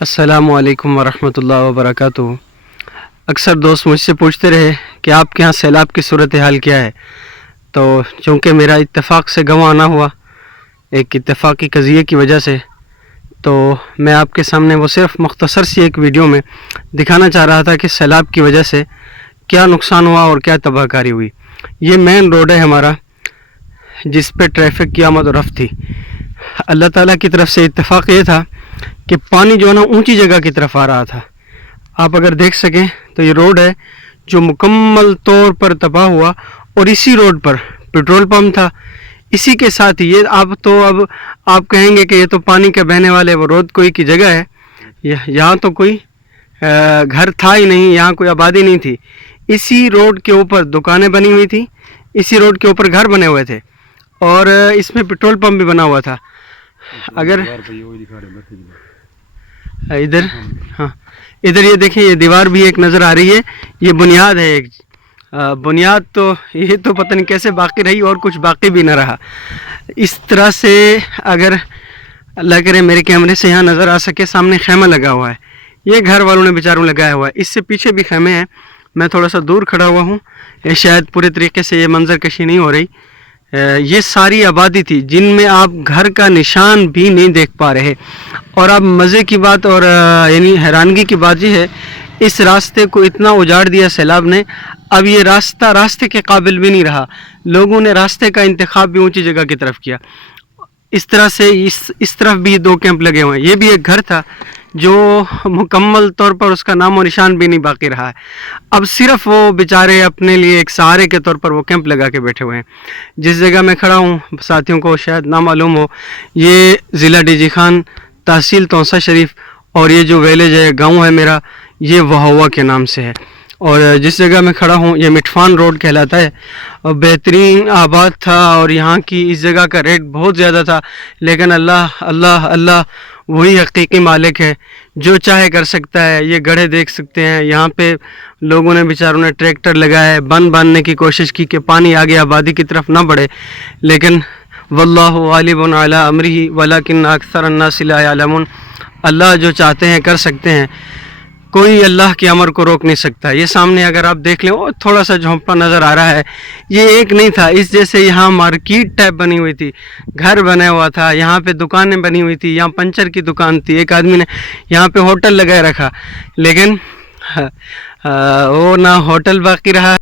السلام علیکم ورحمۃ اللہ وبرکاتہ۔ اکثر دوست مجھ سے پوچھتے رہے کہ آپ کے ہاں سیلاب کی صورتحال کیا ہے، تو چونکہ میرا اتفاق سے گنواہ نہ ہوا ایک اتفاقی قضیے کی وجہ سے، تو میں آپ کے سامنے وہ صرف مختصر سی ایک ویڈیو میں دکھانا چاہ رہا تھا کہ سیلاب کی وجہ سے کیا نقصان ہوا اور کیا تباہ کاری ہوئی۔ یہ مین روڈ ہے ہمارا جس پہ ٹریفک کی آمد و رفت تھی۔ اللہ تعالیٰ کی طرف سے اتفاق یہ تھا کہ پانی جو ہے نا اونچی جگہ کی طرف آ رہا تھا۔ آپ اگر دیکھ سکیں تو یہ روڈ ہے جو مکمل طور پر تباہ ہوا، اور اسی روڈ پر پیٹرول پمپ تھا۔ اسی کے ساتھ یہ اب آپ کہیں گے کہ یہ تو پانی کے بہنے والے وہ روڈ کوئی کی جگہ ہے، یہاں تو کوئی گھر تھا ہی نہیں، یہاں کوئی آبادی نہیں تھی۔ اسی روڈ کے اوپر دکانیں بنی ہوئی تھی، اسی روڈ کے اوپر گھر بنے ہوئے تھے، اور اس میں پیٹرول پمپ بھی بنا ہوا تھا۔ اگر ادھر یہ دیکھیں، یہ دیوار بھی ایک نظر آ رہی ہے، یہ بنیاد ہے ایک بنیاد، تو یہ تو پتہ نہیں کیسے باقی رہی اور کچھ باقی بھی نہ رہا۔ اس طرح سے اگر اللہ کرے میرے کیمرے سے یہاں نظر آ سکے، سامنے خیمہ لگا ہوا ہے، یہ گھر والوں نے بیچاروں لگایا ہوا ہے۔ اس سے پیچھے بھی خیمے ہیں، میں تھوڑا سا دور کھڑا ہوا ہوں، یہ شاید پورے طریقے سے یہ منظر کشی نہیں ہو رہی۔ یہ ساری آبادی تھی جن میں آپ گھر کا نشان بھی نہیں دیکھ پا رہے۔ اور اب مزے کی بات اور یعنی حیرانگی کی بات یہ ہے، اس راستے کو اتنا اجاڑ دیا سیلاب نے، اب یہ راستہ راستے کے قابل بھی نہیں رہا۔ لوگوں نے راستے کا انتخاب بھی اونچی جگہ کی طرف کیا۔ اس طرح سے اس طرف بھی دو کیمپ لگے ہوئے ہیں۔ یہ بھی ایک گھر تھا جو مکمل طور پر اس کا نام و نشان بھی نہیں باقی رہا ہے۔ اب صرف وہ بیچارے اپنے لیے ایک سہارے کے طور پر وہ کیمپ لگا کے بیٹھے ہوئے ہیں۔ جس جگہ میں کھڑا ہوں ساتھیوں کو شاید نامعلوم ہو، یہ ضلع ڈی جی خان، تحصیل توسہ شریف، اور یہ جو ویلیج ہے، گاؤں ہے میرا، یہ وہوا کے نام سے ہے۔ اور جس جگہ میں کھڑا ہوں یہ مٹفان روڈ کہلاتا ہے، اور بہترین آباد تھا، اور یہاں کی اس جگہ کا ریٹ بہت زیادہ تھا، لیکن اللہ وہی حقیقی مالک ہے، جو چاہے کر سکتا ہے۔ یہ گڑھے دیکھ سکتے ہیں، یہاں پہ لوگوں نے بیچاروں نے ٹریکٹر لگائے، باندھنے کی کوشش کی کہ پانی آگے آبادی کی طرف نہ بڑھے، لیکن واللہ غالب علی امرہ ولکن اکثر الناس لا یعلمون۔ اللہ جو چاہتے ہیں کر سکتے ہیں، کوئی اللہ کے امر کو روک نہیں سکتا۔ یہ سامنے اگر آپ دیکھ لیں، وہ تھوڑا سا جھونپڑا نظر آ رہا ہے، یہ ایک نہیں تھا، اس جیسے یہاں مارکیٹ ٹائپ بنی ہوئی تھی، گھر بنا ہوا تھا، یہاں پہ دکانیں بنی ہوئی تھی، یہاں پنچر کی دکان تھی، ایک آدمی نے یہاں پہ ہوٹل لگائے رکھا، لیکن وہ نہ ہوٹل باقی رہا